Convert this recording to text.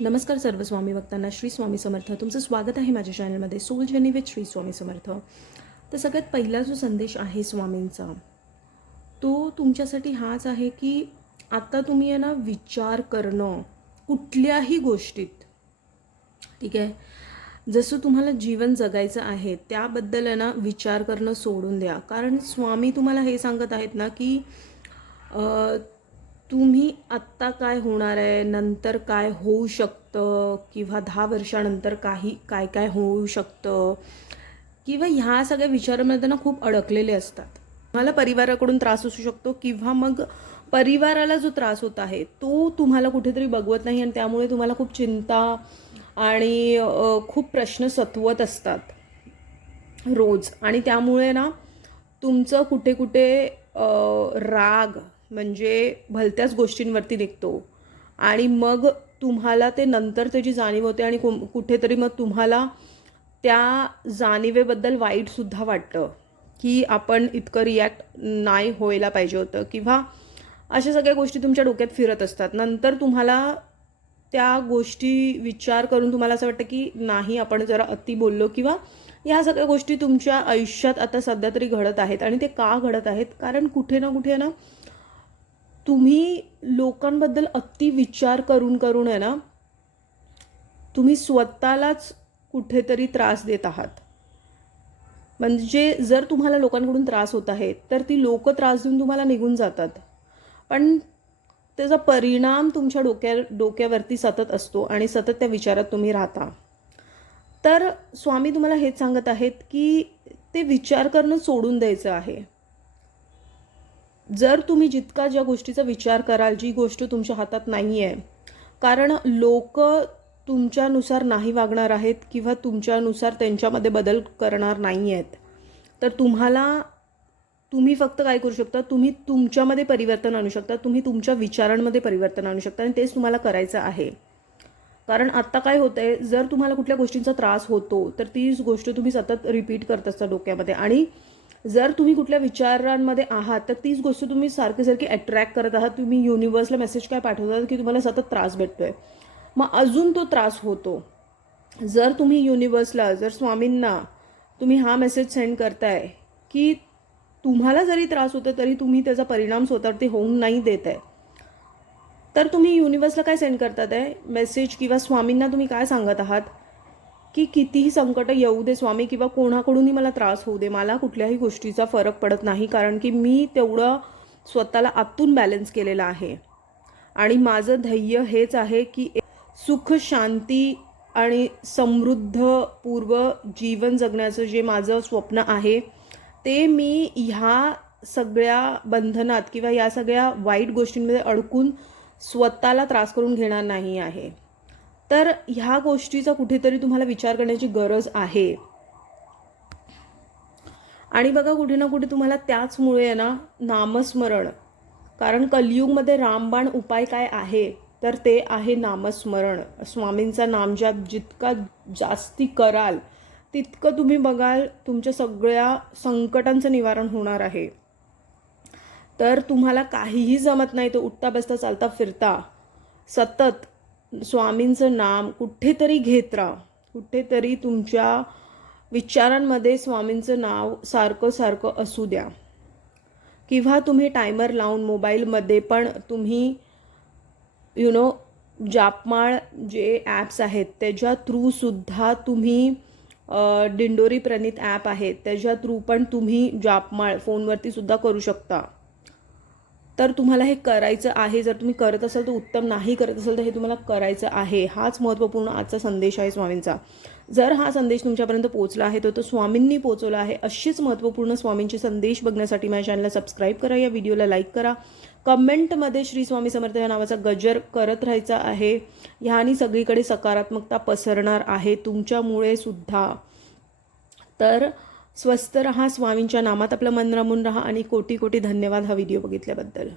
नमस्कार सर्व स्वामी भक्तांना. श्री स्वामी समर्थ. तुमचं स्वागत आहे माझ्या चॅनलमध्ये soul journey with Shri Swami Samarth. तर सगळ्यात पहिला जो संदेश आहे स्वामींचा तो तुमच्यासाठी हाच आहे की आता तुम्ही आहे ना विचार करणं कुठल्याही गोष्टीत, ठीक आहे, जसं तुम्हाला जीवन जगायचं आहे त्याबद्दल आहे ना विचार करणं सोडून द्या. कारण स्वामी तुम्हाला हे सांगत आहेत ना की तुम्ही आत्ता काय होणार आहे, नंतर काय होऊ शकतं, किंवा 10 वर्षानंतर काय काय होऊ शकतं, किंवा ह्या सगळ्या विचारांमध्ये ना खूप अडकलेले असतात. तुम्हाला परिवाराकडून त्रास असू शकतो, किंवा मग परिवाराला जो त्रास होत आहे तो तुम्हाला कुठेतरी बघवत नाही आणि त्यामुळे तुम्हाला खूप चिंता आणि खूप प्रश्न सतवत असतात रोज. आणि त्यामुळे ना तुमचं कुठे कुठे राग म्हणजे भलत्याच गोष्टींवरती निघतो आणि मग तुम्हाला ते नंतर त्याची जाणीव होते आणि कुठेतरी मग तुम्हाला त्या जाणीवेबद्दल वाईटसुद्धा वाटतं की आपण इतकं रिॲक्ट नाही व्हायला पाहिजे होतं, किंवा अशा सगळ्या गोष्टी तुमच्या डोक्यात फिरत असतात. नंतर तुम्हाला त्या गोष्टी विचार करून तुम्हाला असं वाटतं की नाही आपण जरा अति बोललो, किंवा ह्या सगळ्या गोष्टी तुमच्या आयुष्यात आता सध्या तरी घडत आहेत. आणि ते का घडत आहेत? कारण कुठे ना कुठे ना तुम्ही लोकांबद्दल अति विचार करून करून आहे ना तुम्ही स्वतःलाच कुठेतरी त्रास देत आहात. म्हणजे जर तुम्हाला लोकांकडून त्रास होत आहे तर ती लोक त्रास देऊन तुम्हाला निघून जातात, पण त्याचा परिणाम तुमच्या डोक्यावरती सतत असतो आणि सतत त्या विचारात तुम्ही राहता. तर स्वामी तुम्हाला हेच सांगत आहेत की ते विचार करणं सोडून द्यायचं आहे. जर तुम्ही जितका ज्या गोष्टीचा विचार कराल, जी गोष्ट तुमच्या हातात नाही आहे, कारण लोक तुमच्यानुसार नाही वागणार आहेत किंवा तुमच्यानुसार त्यांच्यामध्ये बदल करणार नाही आहेत, तर तुम्ही फक्त काय करू शकता, तुम्ही तुमच्यामध्ये परिवर्तन आणू शकता, तुम्ही तुमच्या विचारांमध्ये परिवर्तन आणू शकता आणि तेच तुम्हाला करायचं आहे. कारण आत्ता काय होतं आहे, जर तुम्हाला कुठल्या गोष्टींचा त्रास होतो तर तीच गोष्ट तुम्ही सतत रिपीट करत असता डोक्यामध्ये, आणि जर तुम्ही कुठल्या विचारांमध्ये आहात तर तीच गोष्ट तुम्ही सारखी अट्रॅक्ट करत आहात. तुम्ही युनिवर्सला मेसेज काय पाठवतात की तुम्हाला सतत त्रास भेटतोय, मग अजून तो त्रास होतो. जर तुम्ही युनिवर्सला, जर स्वामींना तुम्ही हा मेसेज सेंड करताय की तुम्हाला जरी त्रास होतो तरी तुम्ही त्याचा परिणाम स्वतःवरती होऊन नाही देत आहे, तर तुम्ही युनिवर्सला काय सेंड करतात आहे मेसेज, किंवा स्वामींना तुम्ही काय सांगत आहात की कितीही संकट येऊ दे स्वामी, किंवा कोणाकडूनही मला त्रास होऊ दे, मला कुठल्याही गोष्टीचा फरक पडत नाही, कारण की मी तेवढं स्वतःला आतून बॅलन्स केलेलं आहे. आणि माझं ध्येय हेच आहे की सुख शांती आणि समृद्धपूर्व जीवन जगण्याचं जे माझं स्वप्न आहे ते मी ह्या सगळ्या बंधनात किंवा या सगळ्या वाईट गोष्टींमध्ये अडकून स्वतःला त्रास करून घेणार नाही आहे. तर ह्या गोष्टीचा कुठेतरी तुम्हाला विचार करण्याची गरज आहे. आणि बघा, कुठे ना कुठे तुम्हाला त्याचमुळे आहे ना नामस्मरण, कारण कलियुगमध्ये रामबाण उपाय काय आहे तर ते आहे नामस्मरण. स्वामींचा नामजप जितका जास्ती कराल तितकं तुम्ही बघाल तुमच्या सगळ्या संकटांचं निवारण होणार आहे. तर तुम्हाला काहीही जमत नाही तर उठता बसता चालता फिरता सतत स्वामींचं नाम कुठेतरी घेत राहा. कुठेतरी तुमच्या विचारांमध्ये स्वामींचं नाव सारखं सारखं असू द्या, किंवा तुम्ही टायमर लावून मोबाईलमध्ये पण तुम्ही जापमाळ जे ॲप्स आहेत त्याच्या थ्रूसुद्धा तुम्ही दिंडोरी प्रणित ॲप आहे त्याच्या थ्रू पण तुम्ही जापमाळ फोनवरती सुद्धा करू शकता. तर तुम्हाला हे करायचं आहे. जर तुम्ही करत असाल तर उत्तम, नाही करत असाल तर हे तुम्हाला करायचं आहे. हाच महत्त्वपूर्ण आजचा संदेश आहे स्वामींचा. जर हा संदेश तुमच्यापर्यंत पोहोचला आहे तो स्वामींनी पोहोचवला आहे. अशीच महत्त्वपूर्ण स्वामींचे संदेश बघण्यासाठी माझ्या चॅनलला सबस्क्राईब करा, या व्हिडिओला लाईक करा, कमेंटमध्ये श्री स्वामी समर्थ या नावाचा गजर करत राहायचा आहे. ह्यानी सगळीकडे सकारात्मकता पसरणार आहे तुमच्यामुळे सुद्धा. तर स्वस्थ रहा, स्वामींच्या नामात आपलं मन रमून रहा, आणि कोटी कोटी धन्यवाद हा व्हिडिओ बघितल्याबद्दल.